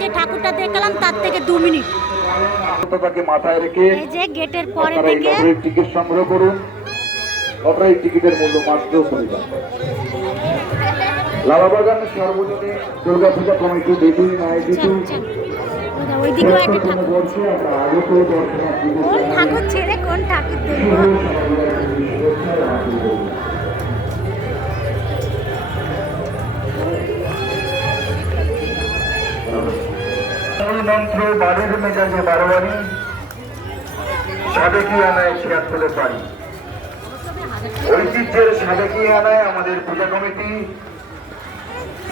যে ঠাকুরটা দেখলাম তার থেকে 2 মিনিট। মাথায় রেখে এই যে গেটের পরে থেকে টিকিট সংগ্রহ করুন। লটারির টিকিটের মূল্য মাত্র 20 টাকা। লালাবাগান সর্বজনীন দুর্গাপূজা কমিটি দেবী আয়োজিত ওইদিকেও একটা ঠাকুর, কোন ঠাকুর ছেড়ে কোন ঠাকুর দেখবো। মন্ত্র বাড়ির মেজাজে বারোয়ারি, সাবেকি আনায় 76 পারি। ঐতিহ্যের সাবেকি আনায় আমাদের পূজা কমিটি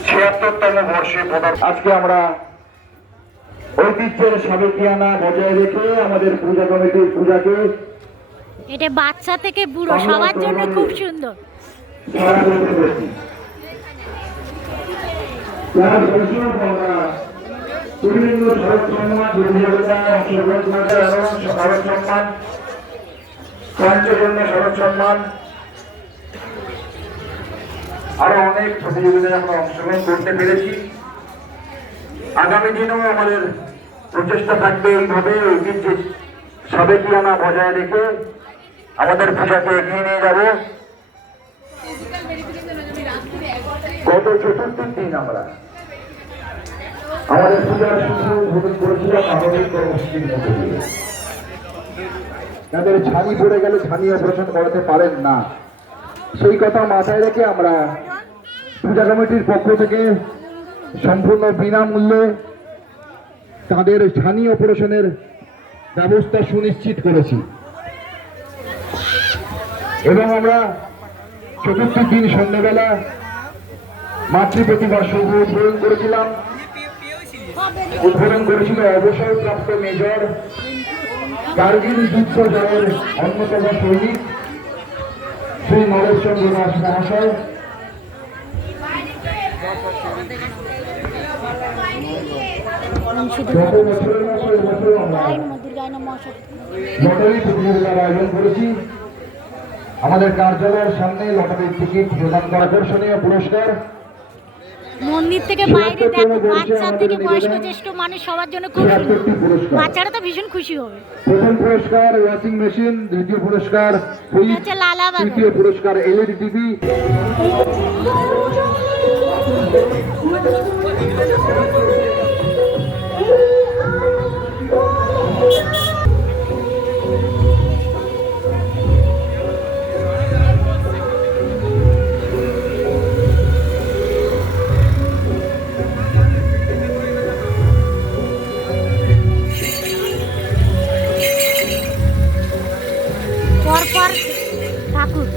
76তম বর্ষে আজকে আমরা ঐতিহ্যের সাবেকি আনা বজায় রেখে আমাদের পূজা কমিটির পূজাকে এটা বাচ্চা থেকে বুড়ো সবার জন্য খুব সুন্দর। বিভিন্ন শরৎ সম্মান, শরৎ সম্মান, পঞ্চজন্য শরৎ সম্মান, আরো অনেক প্রতিযোগিতায় আমরা অংশগ্রহণ করতে পেরেছি। আগামী দিনেও আমাদের প্রচেষ্টা থাকবে এইভাবে ঐতিহ্যের সাবেকিয়ানা বজায় রেখে আমাদের পূজাকে এগিয়ে নিয়ে যাব। গত চতুর্থ দিন আমরা আমাদের পূজার শুরু উদ্বোধন করেছিলাম আধুনিক কর্মসূচির মধ্যে দিয়ে। তাদের ছানি পড়ে গেলে ছানি অপারেশন করাতে পারেন না, সেই কথা মাথায় রেখে আমরা পূজা কমিটির পক্ষ থেকে সম্পূর্ণ বিনামূল্যে তাদের ছানি অপারেশনের ব্যবস্থা সুনিশ্চিত করেছি এবং আমরা চতুর্থ দিন সন্ধ্যাবেলা মাতৃ প্রতিভা শুভ উদ্বোধন করেছিলাম। উদ্বোধন করেছিল অবসরপ্রাপ্ত মেজর, কার্গিল যুদ্ধ জয়ের অন্যতম সৈনিক শ্রী নরেশচন্দ্র দাস মহাশয়। লটারি প্রতিযোগিতার আয়োজন করেছি। আমাদের কার্যালয়ের সামনে লটারির টিকিট প্রদান করা আকর্ষণীয় পুরস্কার। মন্দির থেকে বাইরে দেখো, বাচ্চা থেকে বয়স্ক জ্যেষ্ঠ মানুষ সবার জন্য খুব সুন্দর। বাচ্চারা তো ভীষণ খুশি হবে। প্রথম পুরস্কার ওয়াশিং মেশিন, দ্বিতীয় পুরস্কার ফ্রিজ, তৃতীয় পুরস্কার এলইডি টিভি। পরপর ঠাকুর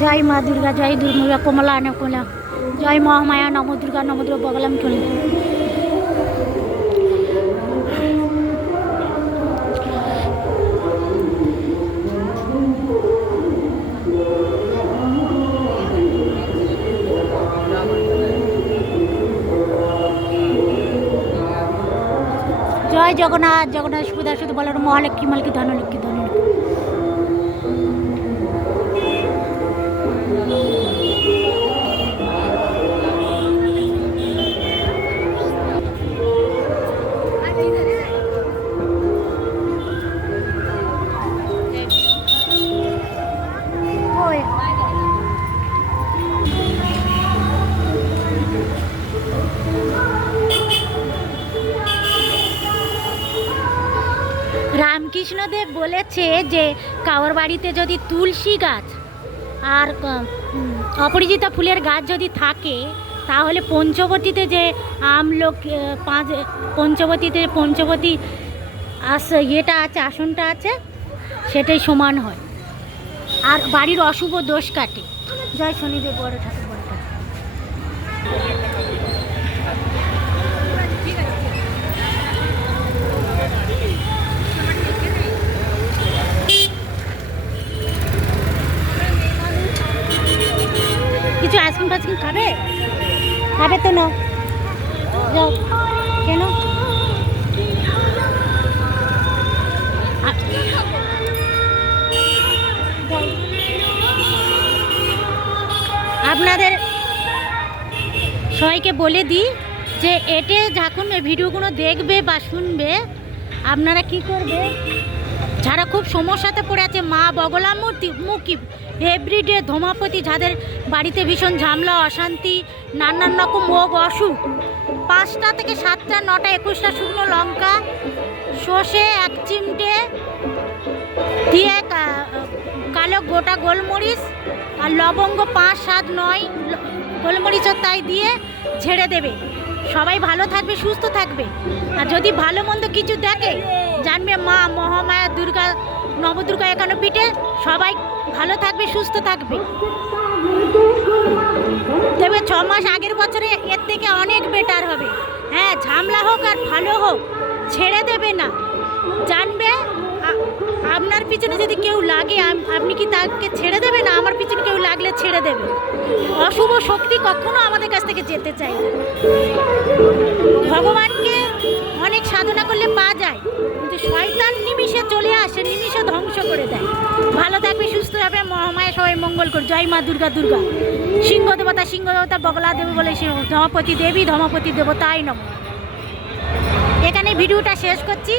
জয় মা দুর্গা, জয় দুর্গা কমলা নকলা, জয় মহামায়া, নম দুর্গা নম দুর্গা বগলাম চলে। জয় জগন্নাথ, জগন্নাথ সুবিধা শুধু বলার মহালক্ষ্মী মালকি ধনলক্ষ্মী ধনলক্ষ্মী। রামকৃষ্ণদেব বলেছে যে কারোর বাড়িতে যদি তুলসী গাছ আর অপরাজিতা ফুলের গাছ যদি থাকে তাহলে পঞ্চবতীতে যে আমলোক পঞ্চবতী ইয়েটা আছে, আসনটা আছে, সেটাই সমান হয় আর বাড়ির অশুভ দোষ কাটে। জয় শনিদেব, বড় ঠাকুর, বড় ঠাকুর। কিছু আইসক্রিম ফাইসক্রিম খাবে? খাবে তো না, যাও। কেন? আপনাদের সবাইকে বলে দিই যে এতে যখন এই ভিডিওগুলো দেখবে বা শুনবে, আপনারা কি করবে, যারা খুব সমস্যাতে পড়ে আছে, মা বগলামূর্তি মুখী এভরিডে ধূমাপতি, যাদের বাড়িতে ভীষণ ঝামেলা, অশান্তি, নানান রকম রোগ অসুখ, 5টা থেকে 7টা 9টা 21টা শুকনো লঙ্কা, সর্ষে 1 চিমটে দিয়ে কালো গোটা গোলমরিচ আর লবঙ্গ 5 7 9 গোলমরিচও তাই দিয়ে ঝেড়ে দেবে। সবাই ভালো থাকবে, সুস্থ থাকবে। আর যদি ভালো মন্দ কিছু দেখে, জানবে মা মহামায়া দুর্গা, নবদুর্গা 51 পিঠে সবাই ভালো থাকবে, সুস্থ থাকবে। তবে 6 মাস আগের বছরে এর থেকে অনেক বেটার হবে। হ্যাঁ, ঝামেলা হোক আর ভালো হোক, ছেড়ে দেবে না। জানবে আপনার পিছনে যদি কেউ লাগে, আপনি কি তাকে ছেড়ে দেবে না? আমার পিছনে কেউ লাগলে ছেড়ে দেবে। অশুভ শক্তি কখনো আমাদের কাছ থেকে যেতে চাই না। ভগবানকে অনেক সাধনা করলে পাওয়া যায়, কিন্তু শয়তান নিমিষে চলে আসে, নিমিষে ধ্বংস করে দেয়। ভালো থাকবে, সুস্থ হবে, মহামায়া সবাই মঙ্গল করে। জয় মা দুর্গা, দুর্গা সিংহ দেবতা বগলা দেবী বলে, ধমাপতি দেবী, ধমাপতি দেবতাই নম। এখানে ভিডিওটা শেষ করছি।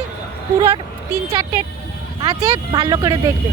পুরো 3-4টে আছে, ভালো করে দেখবে।